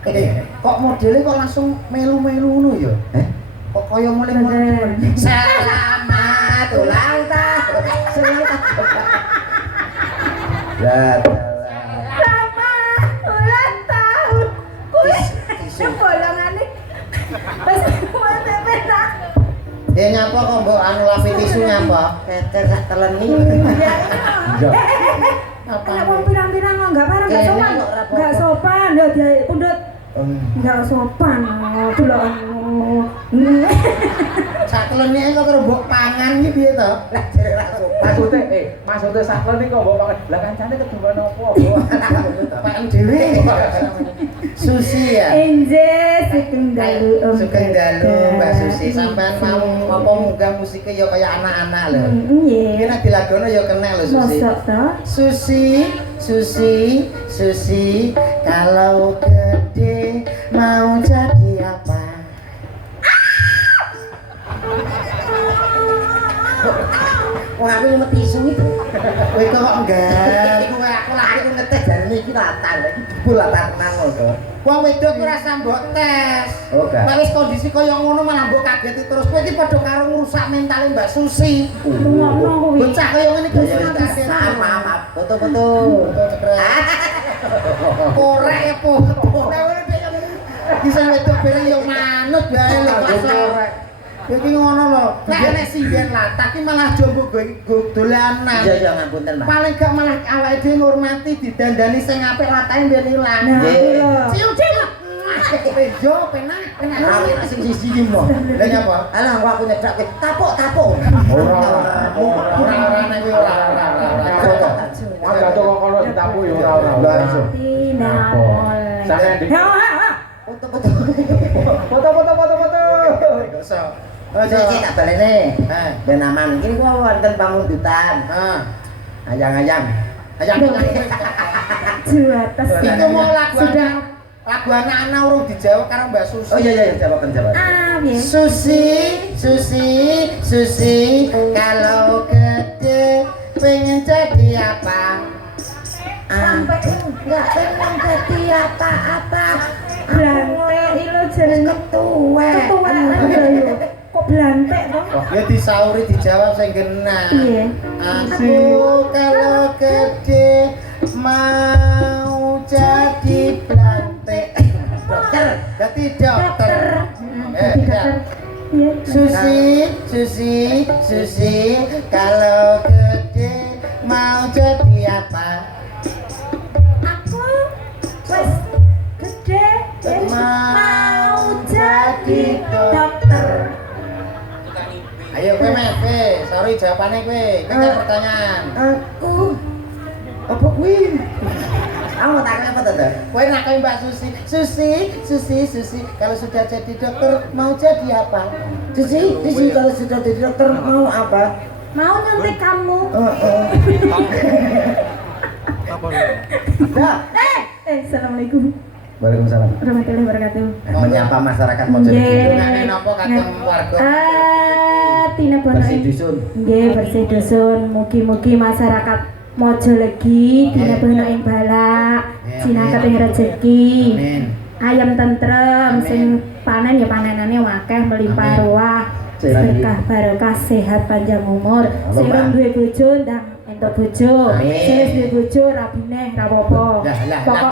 Kok modelnya kok langsung melu-melu ngono ya? Kok kaya mulai selamat ulang tahun. Selamat ulang tahun. Kuwi bolongane. Wis kuwi penak. Nyapa kok mbok anu lapi tisu nyapa? Kecer sak teleni. Apa wong pirang-pirang enggak parang enggak sopan. Enggak sopan ya dia pundut. Enggak sopan. Delok. Sak teleni kok karo mbok pangan iki piye to? Lah jare ra sopan. Maksudnya sak teleni kok mbok pangan. Lah kancane keduman opo? Pakan dhewe. Susi ya. Enje Sugeng Dalu. Sugeng Dalu Mbak Susi. Sampean mau apa munggah musiknya ya kaya anak-anak lho. Nggih. Iki nek dilagono ya kena lho Susi. Mosok to? Susi, kalau gede mau jadi apa? Wah, aku mau tisu itu. Kowe kok enggak? Kowe aku lagi ngetes jarene iki latar. Iki jebul latar nang lho. Wong wedok ora usah mbok tes. Oh, enggak. Nek wis kondisi kaya ngono malah mbok kageti terus. Kowe iki padha karo ngrusak mentale Mbak Susi. Ngono kuwi. Bocah kaya ngene iki wis kaget. Maaf. Foto-foto. Korek ya po. Bisa wedok bareng yo manut bae lho Pak. Iki ngono lho. Nek nek singen latah iki malah jombo go dolanan. Iya ngapunten, Mas. Paling gak malah awake dhewe ngurmati didandani sing apik latahe mben ilang. Nggih. Cium. Yo penak. Nek sing siji iki mo. Lah nyapa? Alah aku nyedak tapuk. Ora nek kuwi ora. Ada tuh kok kalau ditapu ya ora. Langsung. Sampeyan di foto. Jadi tak balene. Ben aman. Iki kok wonten pamundutan. Ayang-ayang. Juates. Itu mau lagu anak-anak urung dijawab karo Mbak Susi. Oh iya jawab. Piye? Susi, kalau gede pengen jadi apa? Sampai enggak pengen jadi apa-apa. Blantek ilo jenenge ketuwek. Kok blantek to? Ya disauri dijawab sing genah. Piye? Aku kalau gede mau jadi blantek. Dokter, jadi dokter. Susi, kalau gede mau jadi apa? Aku wis gede mau jadi dokter. Ayo kowe Mepe, sorry jawabane kowe. Kowe pertanyaan. Aku apa kuwi? Kamu mau tanya apa tante? Kowe nakoni Mbak Susi, kalau sudah jadi dokter mau jadi apa? Susi kalau sudah jadi dokter mau apa? Mau nyuntik kamu. Assalamualaikum Waalaikumsalam. warahmatullahi wabarakatuh. Menyapa masyarakat Mojokerto. Jumlahnya napa kagem warga? Tina Bono. Bersih dusun. Nggih, bersih dusun. Mugi-mugi masyarakat Mojolegi dina bono ing balak, sinangket ing rezeki. Amin. Ayam tentrem sing panen ya panenane akeh melimpah ruah. Berkah barokah sehat panjang umur. Sing duwe bojo ndang entuk bojo. Sing wis duwe bojo rabine ra apa-apa. Lah. Pokok